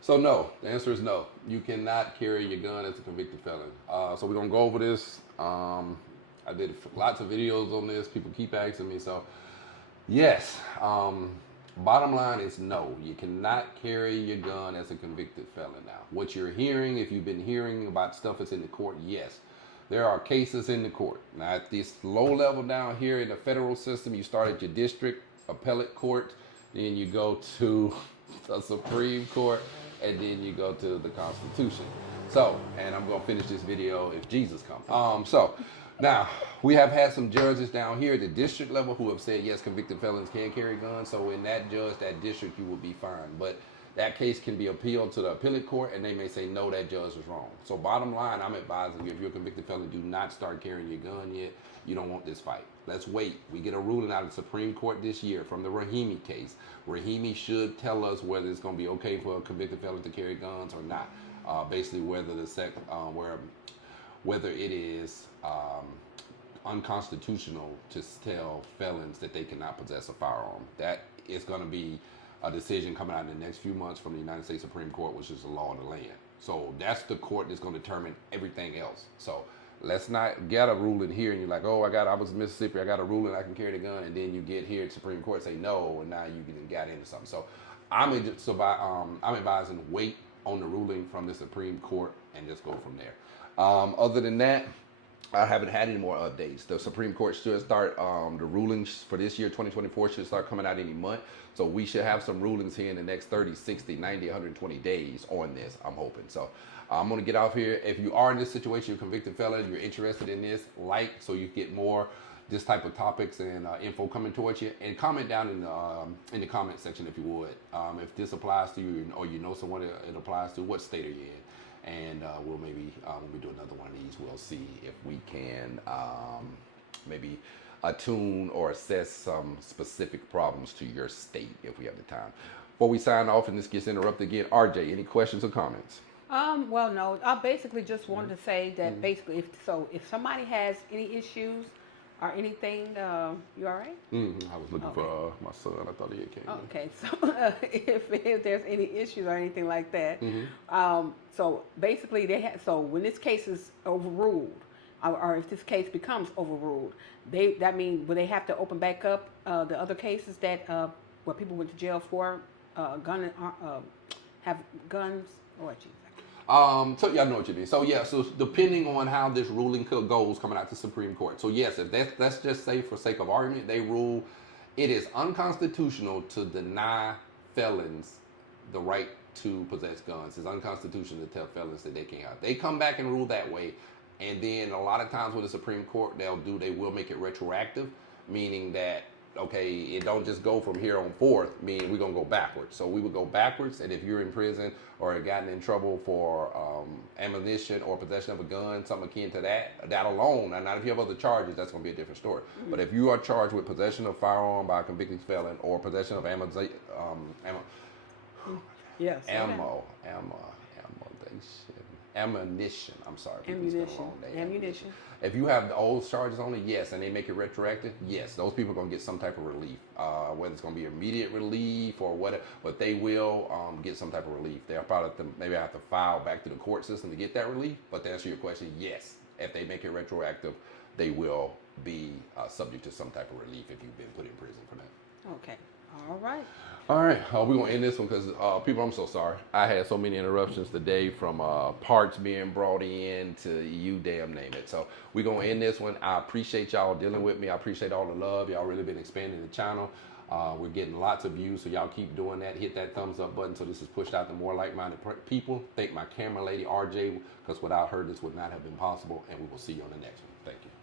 So no, the answer is no. You cannot carry your gun as a convicted felon. So we're gonna go over this. I did lots of videos on this. People keep asking me. So yes, bottom line is no. You cannot carry your gun as a convicted felon now. What you're hearing, if you've been hearing about stuff that's in the court, yes. There are cases in the court. Now at this low level down here in the federal system, you start at your district appellate court, then you go to the Supreme Court, and then you go to the Constitution. So, and I'm gonna finish this video if Jesus comes. So now we have had some judges down here at the district level who have said yes, convicted felons can carry guns. So in that judge, that district, you will be fine. But that case can be appealed to the appellate court, and they may say no, that judge was wrong. So bottom line, I'm advising you, if you're a convicted felon, do not start carrying your gun yet. You don't want this fight. Let's wait. We get a ruling out of the Supreme Court this year from the Rahimi case. Rahimi should tell us whether it's going to be okay for a convicted felon to carry guns or not. Basically, whether whether it is unconstitutional to tell felons that they cannot possess a firearm. That is going to be a decision coming out in the next few months from the United States Supreme Court, which is the law of the land. So that's the court that's going to determine everything else. So let's not get a ruling here and you're like, oh, I was in Mississippi, I got a ruling, I can carry the gun, and then you get here at Supreme Court say no, and now you got into something. So I'm advising wait on the ruling from the Supreme Court and just go from there. Other than that, I haven't had any more updates. The Supreme Court should start, the rulings for this year, 2024, should start coming out any month. So we should have some rulings here in the next 30, 60, 90, 120 days on this, I'm hoping. So I'm going to get off here. If you are in this situation, you're a convicted felon, you're interested in this, like so you get more this type of topics and info coming towards you, and comment down in the comment section if you would. If this applies to you or you know someone it applies to, what state are you in? And we'll maybe when we do another one of these, we'll see if we can maybe attune or assess some specific problems to your state if we have the time. Before we sign off and this gets interrupted again, RJ, any questions or comments? Well, no. I basically just wanted to say that basically, if somebody has any issues or anything, you all right? I was looking for my son. I thought he had came. Okay, so if there's any issues or anything like that, so basically so when this case is overruled, or if this case becomes overruled, that means will they have to open back up the other cases that where people went to jail for have guns or geez. So yeah, I know what you mean. So yeah, so depending on how this ruling goes coming out to Supreme Court. So yes, if let's just say for sake of argument, they rule it is unconstitutional to deny felons the right to possess guns. It's unconstitutional to tell felons that they can't. They come back and rule that way, and then a lot of times with the Supreme Court, they will make it retroactive, meaning that okay, it don't just go from here on forth, meaning we're going to go backwards. So we would go backwards, and if you're in prison or gotten in trouble for ammunition or possession of a gun, something akin to that alone, and not if you have other charges, that's going to be a different story. But if you are charged with possession of firearm by a convicted felon or possession of ammunition, I'm sorry. Ammunition. If you have the old charges only, yes, and they make it retroactive, yes, those people are going to get some type of relief. Whether it's going to be immediate relief or whatever, but they will get some type of relief. They'll probably maybe have to file back to the court system to get that relief. But to answer your question, yes, if they make it retroactive, they will be subject to some type of relief if you've been put in prison for that. Okay. All right. All right, we're going to end this one because people, I'm so sorry. I had so many interruptions today from parts being brought in to you damn name it. So we're going to end this one. I appreciate y'all dealing with me. I appreciate all the love. Y'all really been expanding the channel. We're getting lots of views, so y'all keep doing that. Hit that thumbs up button so this is pushed out to more like-minded people. Thank my camera lady, RJ, because without her, this would not have been possible. And we will see you on the next one. Thank you.